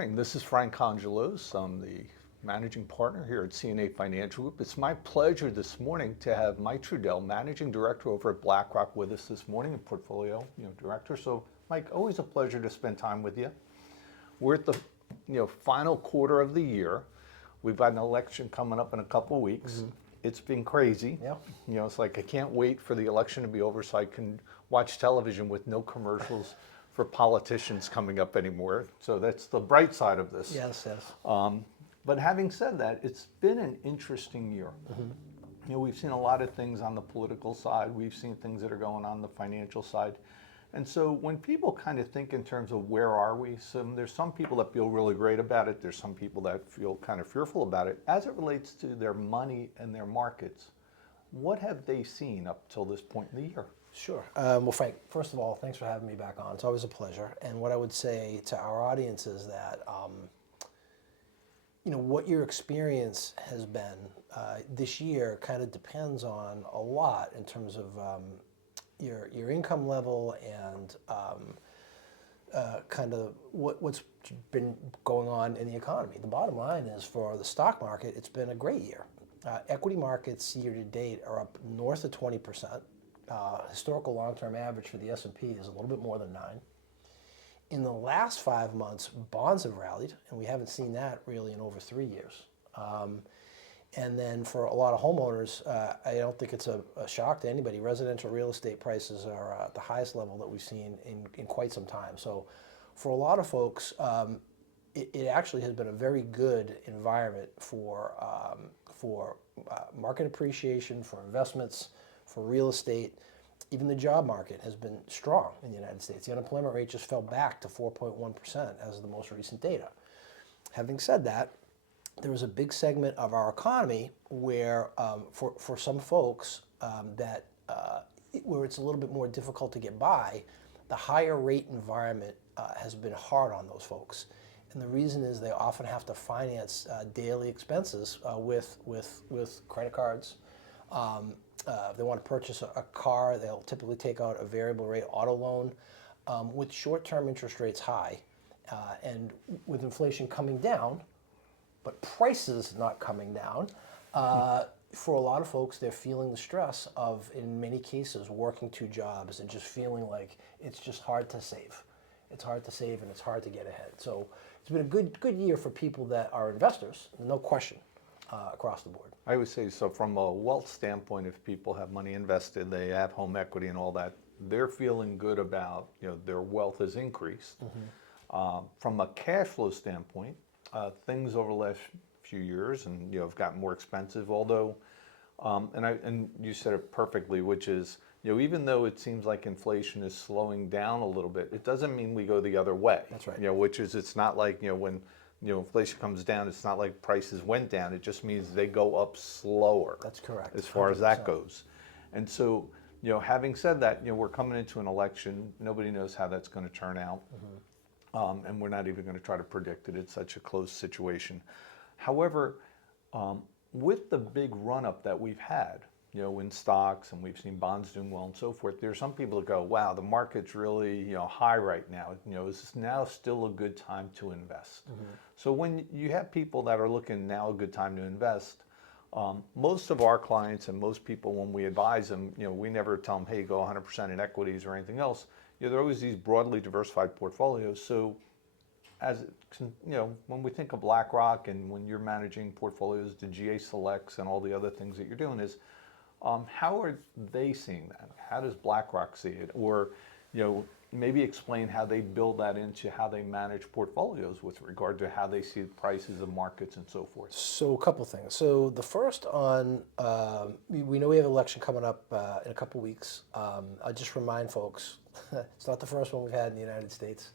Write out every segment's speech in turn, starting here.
morning. This is Frank Congilose. I'm the managing partner here at CNA Financial Group. It's my pleasure this morning to have Mike Trudel, managing director over at BlackRock, with us this morning, and portfolio director. So, Mike, always a pleasure to spend time with you. We're at the final quarter of the year. We've got an election coming up in a couple of weeks. Mm-hmm. It's been crazy. Yep. It's like I can't wait for the election to be over so I can watch television with no commercials for politicians coming up anymore. So that's the bright side of this. Yes, yes. But having said that, it's been an interesting year. Mm-hmm. We've seen a lot of things on the political side. We've seen things that are going on the financial side. And so when people kind of think in terms of where are we, there's some people that feel really great about it. There's some people that feel kind of fearful about it. As it relates to their money and their markets, what have they seen up till this point in the year? Sure. Well, Frank, first of all, thanks for having me back on. It's always a pleasure. And what I would say to our audience is that, what your experience has been this year kind of depends on a lot in terms of your income level and kind of what's been going on in the economy. The bottom line is, for the stock market, it's been a great year. Equity markets year to date are up north of 20%. Historical long-term average for the S&P is a little bit more than 9. In the last 5 months, bonds have rallied, and we haven't seen that really in over 3 years. And then for a lot of homeowners, I don't think it's a shock to anybody. Residential real estate prices are at the highest level that we've seen in quite some time. So for a lot of folks, it actually has been a very good environment for market appreciation, for investments, for real estate. Even the job market has been strong in the United States. The unemployment rate just fell back to 4.1% as of the most recent data. Having said that, there was a big segment of our economy where, for some folks, where it's a little bit more difficult to get by, the higher rate environment has been hard on those folks. And the reason is they often have to finance daily expenses with credit cards. If they want to purchase a car, they'll typically take out a variable rate auto loan with short-term interest rates high, and with inflation coming down, but prices not coming down. For a lot of folks, they're feeling the stress of, in many cases, working 2 jobs and just feeling like it's just hard to save. It's hard to save and it's hard to get ahead. So it's been a good year for people that are investors, no question, across the board. I would say, so from a wealth standpoint, if people have money invested, they have home equity and all that, they're feeling good about, their wealth has increased. Mm-hmm. From a cash flow standpoint, things over the last few years and have gotten more expensive. Although, and you said it perfectly, which is, even though it seems like inflation is slowing down a little bit, it doesn't mean we go the other way. That's right. Which is, it's not like when inflation comes down, it's not like prices went down. It just means they go up slower. That's correct. As far 100%. As that goes. And so, having said that, we're coming into an election. Nobody knows how that's going to turn out. Mm-hmm. And we're not even going to try to predict it. It's such a close situation. However, with the big run-up that we've had, in stocks, and we've seen bonds doing well and so forth, there's some people that go, wow, the market's really, high right now. Is this now still a good time to invest? Mm-hmm. So when you have people that are looking now a good time to invest, most of our clients and most people, when we advise them, we never tell them, hey, go 100% in equities or anything else. There are always these broadly diversified portfolios. So as when we think of BlackRock and when you're managing portfolios, the GA selects and all the other things that you're doing is, how are they seeing that? How does BlackRock see it? Or, maybe explain how they build that into how they manage portfolios with regard to how they see the prices of markets and so forth. So a couple things. So the first on, we know we have an election coming up in a couple weeks. I'll just remind folks, it's not the first one we've had in the United States.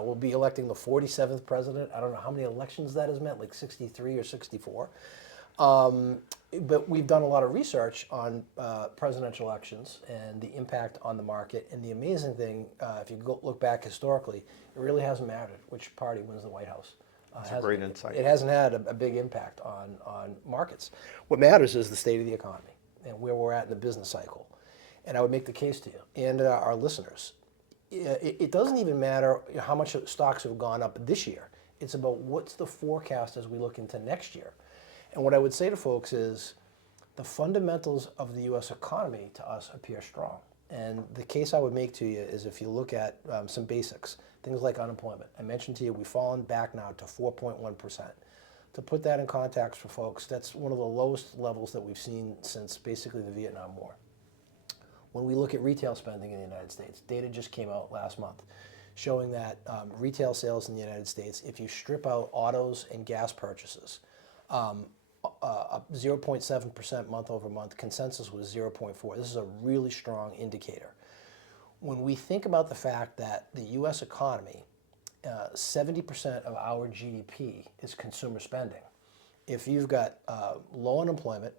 We'll be electing the 47th president. I don't know how many elections that has meant, like 63 or 64. But we've done a lot of research on presidential elections and the impact on the market. And the amazing thing, if you look back historically, it really hasn't mattered which party wins the White House. That's a great insight. It hasn't had a big impact on markets. What matters is the state of the economy and where we're at in the business cycle. And I would make the case to you and our listeners. It doesn't even matter how much stocks have gone up this year. It's about what's the forecast as we look into next year. And what I would say to folks is the fundamentals of the U.S. economy to us appear strong. And the case I would make to you is if you look at some basics, things like unemployment. I mentioned to you we've fallen back now to 4.1%. To put that in context for folks, that's one of the lowest levels that we've seen since basically the Vietnam War. When we look at retail spending in the United States, data just came out last month showing that retail sales in the United States, if you strip out autos and gas purchases, 0.7% month over month, consensus was 0.4. This is a really strong indicator. When we think about the fact that the U.S. economy, 70% of our GDP is consumer spending. If you've got low unemployment,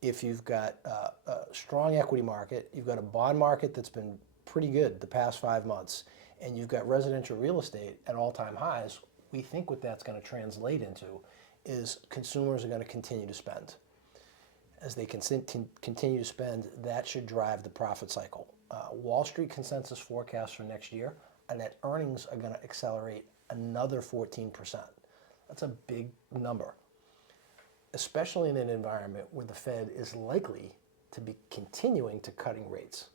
if you've got a strong equity market, you've got a bond market that's been pretty good the past 5 months, and you've got residential real estate at all-time highs, we think what that's going to translate into is consumers are going to continue to spend. As they continue to spend, that should drive the profit cycle. Wall Street consensus forecasts for next year are that earnings are going to accelerate another 14%. That's a big number, especially in an environment where the Fed is likely to be continuing to cutting rates.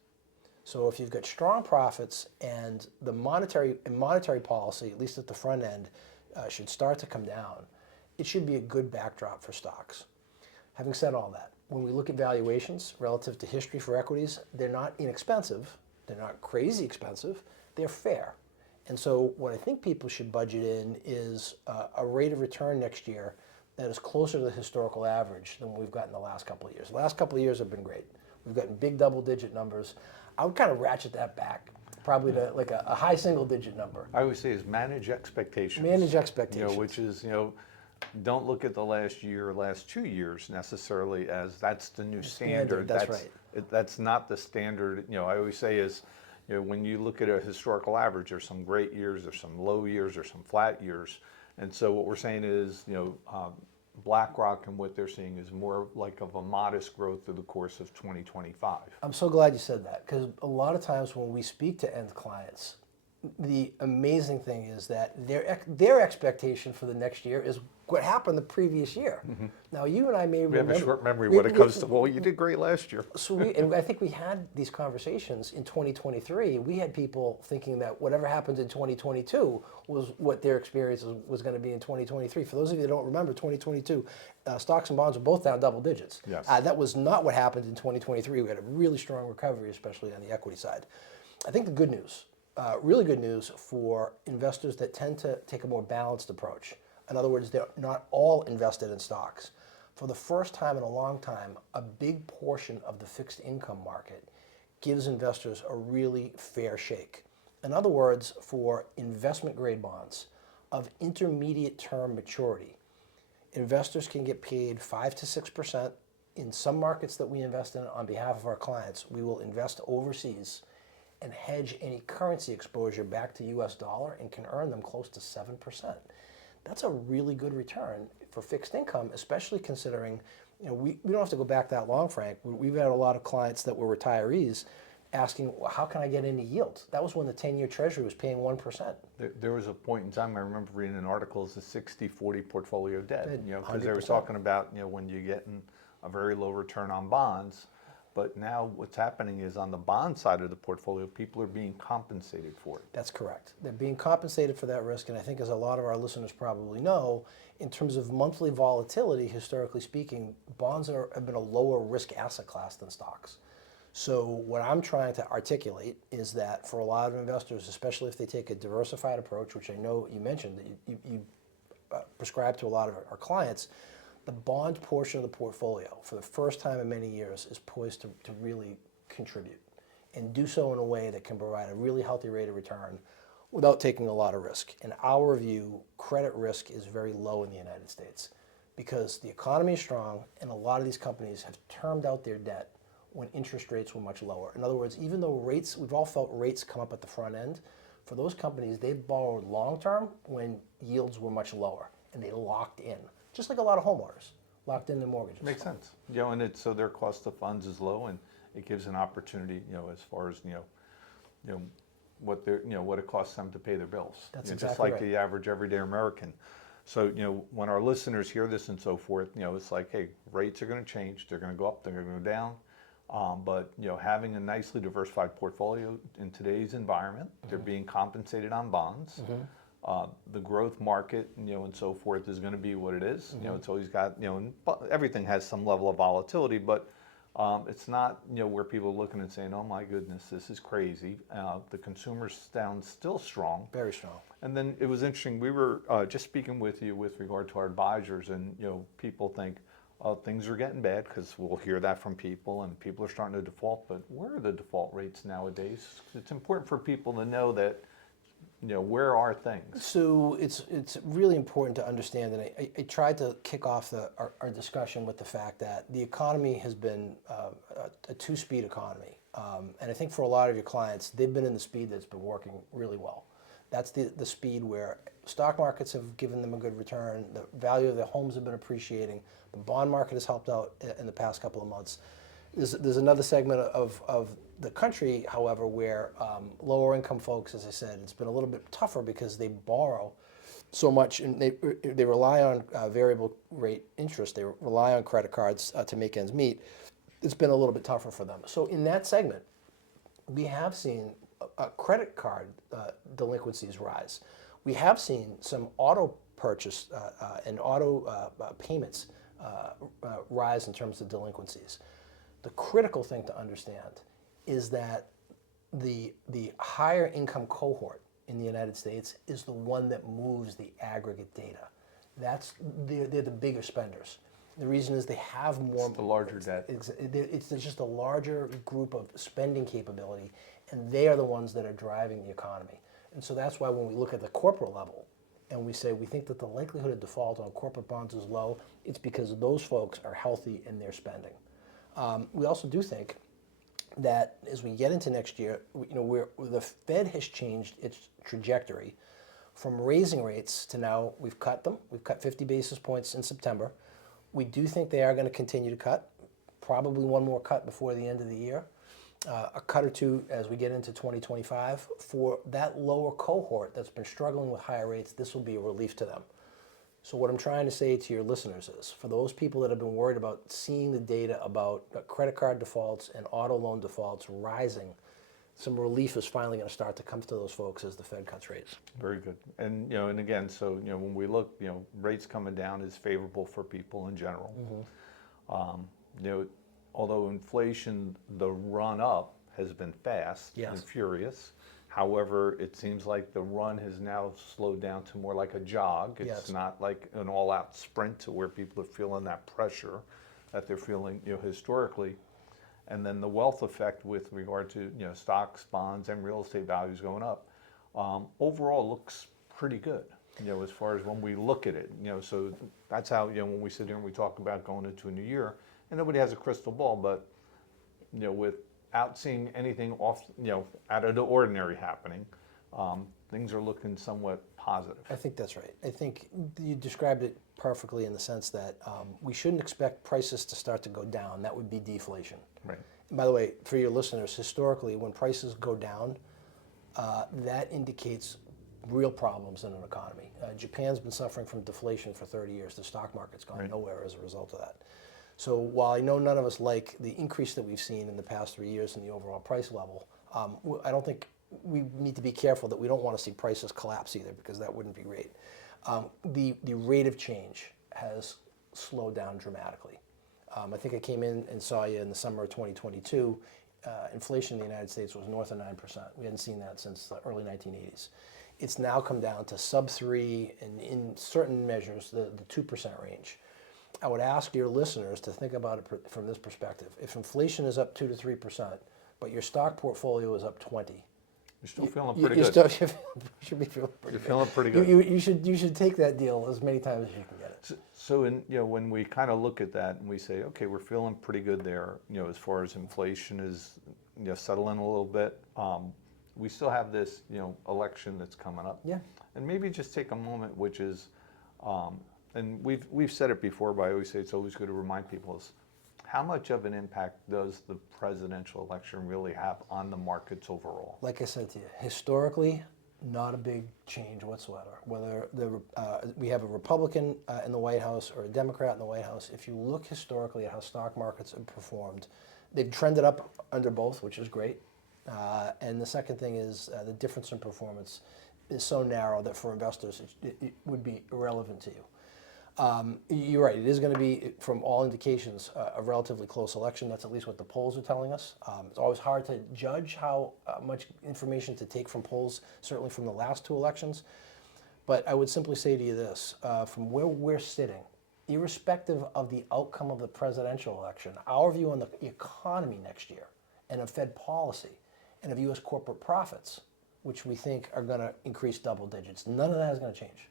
So if you've got strong profits and the monetary policy, at least at the front end, should start to come down, it should be a good backdrop for stocks. Having said all that, when we look at valuations relative to history for equities, they're not inexpensive, they're not crazy expensive, they're fair. And so what I think people should budget in is a rate of return next year that is closer to the historical average than we've gotten the last couple of years. The last couple of years have been great. We've gotten big double-digit numbers. I would kind of ratchet that back, probably to like a high single-digit number. I always say is manage expectations. Manage expectations. Which is, don't look at the last year, last 2 years necessarily as that's the new standard. That's right. That's not the standard. I always say is, when you look at a historical average, there's some great years, there's some low years, there's some flat years. And so what we're saying is, BlackRock and what they're seeing is more like of a modest growth through the course of 2025. I'm so glad you said that, because a lot of times when we speak to end clients, the amazing thing is that their expectation for the next year is what happened the previous year. Mm-hmm. Now, you and I may remember. We have a short memory when it comes to, well, you did great last year. And I think we had these conversations in 2023. We had people thinking that whatever happened in 2022 was what their experience was going to be in 2023. For those of you that don't remember, 2022, stocks and bonds were both down double digits. Yes. That was not what happened in 2023. We had a really strong recovery, especially on the equity side. I think the good news, really good news for investors that tend to take a more balanced approach. In other words, they're not all invested in stocks. For the first time in a long time, a big portion of the fixed income market gives investors a really fair shake. In other words, for investment grade bonds of intermediate term maturity, investors can get paid 5 to 6%. In some markets that we invest in on behalf of our clients, we will invest overseas and hedge any currency exposure back to US dollar and can earn them close to 7%. That's a really good return for fixed income, especially considering, we don't have to go back that long, Frank. We've had a lot of clients that were retirees asking, well, how can I get any yield? That was when the 10-year Treasury was paying 1%. There was a point in time, I remember reading an article, it's a 60-40 portfolio debt, because they were 100%. talking about, when you get in a very low return on bonds. But now what's happening is on the bond side of the portfolio, people are being compensated for it. That's correct. They're being compensated for that risk, and I think as a lot of our listeners probably know, in terms of monthly volatility, historically speaking, bonds have been a lower risk asset class than stocks. So what I'm trying to articulate is that for a lot of investors, especially if they take a diversified approach, which I know you mentioned that you prescribe to a lot of our clients, the bond portion of the portfolio, for the first time in many years, is poised to really contribute and do so in a way that can provide a really healthy rate of return without taking a lot of risk. In our view, credit risk is very low in the United States because the economy is strong and a lot of these companies have termed out their debt when interest rates were much lower. In other words, even though we've all felt rates come up at the front end, for those companies, they've borrowed long term when yields were much lower and they locked in. Just like a lot of homeowners, locked in their mortgages. Makes sense. And so their cost of funds is low, and it gives an opportunity, as far as what it costs them to pay their bills. That's just exactly like right. the average everyday American. So when our listeners hear this and so forth, it's like, hey, rates are going to change. They're going to go up. They're going to go down. But having a nicely diversified portfolio in today's environment, they're being compensated on bonds. The growth market, and so forth is going to be what it is. It's always got, but everything has some level of volatility, but it's not, where people are looking and saying, oh my goodness, this is crazy. The consumer sounds still strong. Very strong. And then it was interesting, we were just speaking with you with regard to our advisors, and people think, oh, things are getting bad, because we'll hear that from people, and people are starting to default, but where are the default rates nowadays? It's important for people to know that, where are things? So it's really important to understand, and I tried to kick off our discussion with the fact that the economy has been a two-speed economy. And I think for a lot of your clients, they've been in the speed that's been working really well. That's the speed where stock markets have given them a good return, the value of their homes have been appreciating, the bond market has helped out in the past couple of months. There's another segment of the country, however, where lower income folks, as I said, it's been a little bit tougher because they borrow so much, and they rely on variable rate interest. They rely on credit cards to make ends meet. It's been a little bit tougher for them. So in that segment, we have seen credit card delinquencies rise. We have seen some auto purchase and auto payments rise in terms of delinquencies. The critical thing to understand is that the higher income cohort in the United States is the one that moves the aggregate data. They're the bigger spenders. The reason is they have more. It's the larger debt. It's just a larger group of spending capability, and they are the ones that are driving the economy. And so that's why when we look at the corporate level and we say we think that the likelihood of default on corporate bonds is low, it's because those folks are healthy in their spending. We also do think that as we get into next year, the Fed has changed its trajectory from raising rates to now we've cut them. We've cut 50 basis points in September. We do think they are going to continue to cut, probably one more cut before the end of the year, a cut or two as we get into 2025. For that lower cohort that's been struggling with higher rates, this will be a relief to them. So what I'm trying to say to your listeners is, for those people that have been worried about seeing the data about credit card defaults and auto loan defaults rising, some relief is finally going to start to come to those folks as the Fed cuts rates. Very good. And and again, so when we look, rates coming down is favorable for people in general. Although inflation, the run up has been fast and furious. However, it seems like the run has now slowed down to more like a jog. It's not like an all-out sprint to where people are feeling that pressure that they're feeling, historically. And then the wealth effect with regard to, stocks, bonds, and real estate values going up, overall looks pretty good, as far as when we look at it. So that's how, when we sit here and we talk about going into a new year, and nobody has a crystal ball, but, without seeing anything off, out of the ordinary happening, things are looking somewhat positive. I think that's right. I think you described it perfectly in the sense that we shouldn't expect prices to start to go down. That would be deflation. Right. And by the way, for your listeners, historically, when prices go down, that indicates real problems in an economy. Japan's been suffering from deflation for 30 years. The stock market's gone nowhere as a result of that. So while I know none of us like the increase that we've seen in the past 3 years in the overall price level, I don't think we need to be careful that we don't want to see prices collapse either, because that wouldn't be great. The rate of change has slowed down dramatically. I think I came in and saw you in the summer of 2022. Inflation in the United States was north of 9%. We hadn't seen that since the early 1980s. It's now come down to sub 3, and in certain measures, the 2% range. I would ask your listeners to think about it from this perspective. If inflation is up 2 to 3%, but your stock portfolio is up 20, You're still feeling pretty good. You should be feeling pretty You're good. feeling pretty good. You should take that deal as many times as you can get it. So when we kind of look at that and we say, okay, we're feeling pretty good there, as far as inflation is, settling a little bit. We still have this, election that's coming up. Yeah. And maybe just take a moment, which is, and we've said it before, but I always say it's always good to remind people is, how much of an impact does the presidential election really have on the markets overall? Like I said to you, historically, not a big change whatsoever. Whether we have a Republican in the White House or a Democrat in the White House, if you look historically at how stock markets have performed, they've trended up under both, which is great. And the second thing is the difference in performance is so narrow that for investors it would be irrelevant to you. You're right. It is going to be, from all indications, a relatively close election. That's at least what the polls are telling us. It's always hard to judge how much information to take from polls, certainly from the last two elections. But I would simply say to you this, from where we're sitting, irrespective of the outcome of the presidential election, our view on the economy next year and of Fed policy and of U.S. corporate profits, which we think are going to increase double digits, none of that is going to change.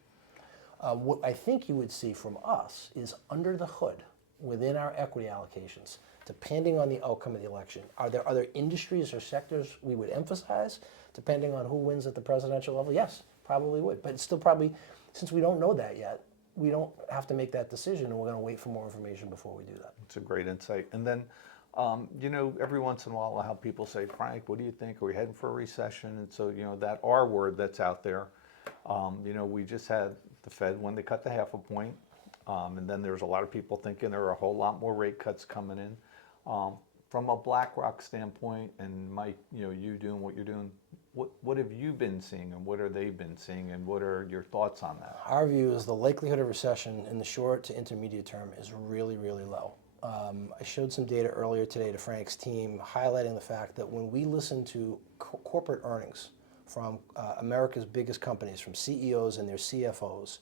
What I think you would see from us is under the hood, within our equity allocations, depending on the outcome of the election, are there other industries or sectors we would emphasize, depending on who wins at the presidential level? Yes, probably would. But it's still probably, since we don't know that yet, we don't have to make that decision, and we're going to wait for more information before we do that. It's a great insight. And then, every once in a while I'll have people say, Frank, what do you think? Are we heading for a recession? And so, that R word that's out there, we just had the Fed when they cut the 0.5 point, and then there's a lot of people thinking there are a whole lot more rate cuts coming in. From a BlackRock standpoint, and Mike, you doing what you're doing, what have you been seeing, and what are they been seeing, and what are your thoughts on that? Our view is the likelihood of recession in the short to intermediate term is really, really low. I showed some data earlier today to Frank's team highlighting the fact that when we listen to corporate earnings from America's biggest companies, from CEOs and their CFOs,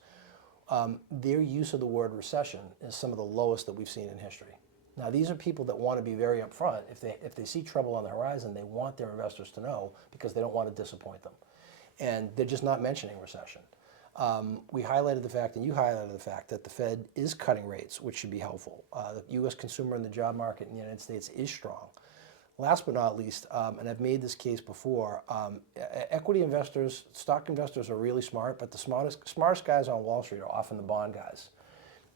their use of the word recession is some of the lowest that we've seen in history. Now, these are people that want to be very upfront. If they see trouble on the horizon, they want their investors to know because they don't want to disappoint them. And they're just not mentioning recession. We highlighted the fact, and you highlighted the fact, that the Fed is cutting rates, which should be helpful. The U.S. consumer and the job market in the United States is strong. Last but not least, and I've made this case before, equity investors, stock investors are really smart, but the smartest guys on Wall Street are often the bond guys.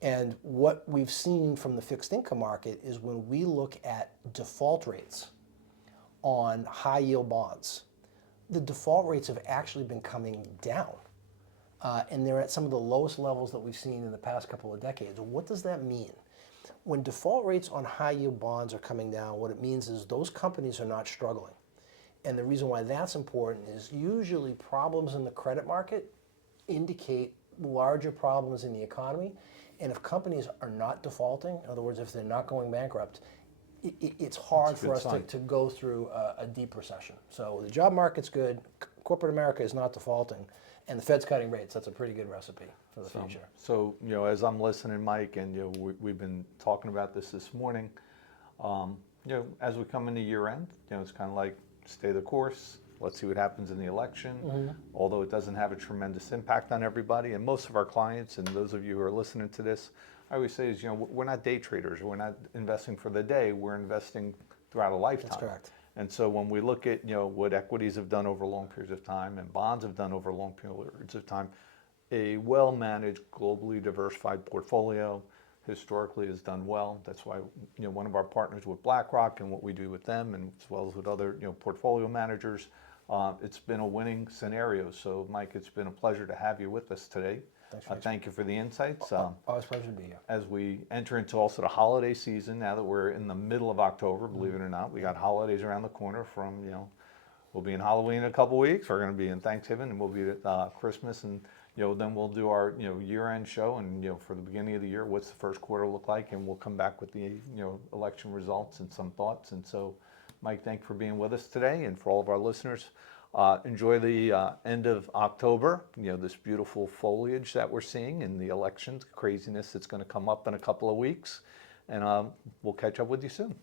And what we've seen from the fixed income market is when we look at default rates on high yield bonds, the default rates have actually been coming down. And they're at some of the lowest levels that we've seen in the past couple of decades. What does that mean? When default rates on high yield bonds are coming down, what it means is those companies are not struggling. And the reason why that's important is usually problems in the credit market indicate larger problems in the economy. And if companies are not defaulting, in other words, if they're not going bankrupt, it's hard for us to go through a deep recession. So the job market's good, corporate America is not defaulting, and the Fed's cutting rates. That's a pretty good recipe for the future. So, as I'm listening, Mike, and we've been talking about this morning, as we come into year end, it's kind of like stay the course. Let's see what happens in the election. Although it doesn't have a tremendous impact on everybody, and most of our clients, and those of you who are listening to this, I always say is, we're not day traders. We're not investing for the day. We're investing throughout a lifetime. That's correct. And so when we look at what equities have done over long periods of time and bonds have done over long periods of time, a well-managed, globally diversified portfolio historically has done well. That's why one of our partners with BlackRock and what we do with them, and as well as with other portfolio managers, it's been a winning scenario. So Mike, it's been a pleasure to have you with us today. Thank you for the insights. Always a pleasure to be here. As we enter into also the holiday season, now that we're in the middle of October, believe it or not, we got holidays around the corner from, we'll be in Halloween in a couple weeks, we're going to be in Thanksgiving, and we'll be at Christmas, and then we'll do our year-end show, and for the beginning of the year, what's the first quarter look like, and we'll come back with the election results and some thoughts. And so, Mike, thank you for being with us today, and for all of our listeners. Enjoy the end of October, this beautiful foliage that we're seeing, and the elections craziness that's going to come up in a couple of weeks. And we'll catch up with you soon.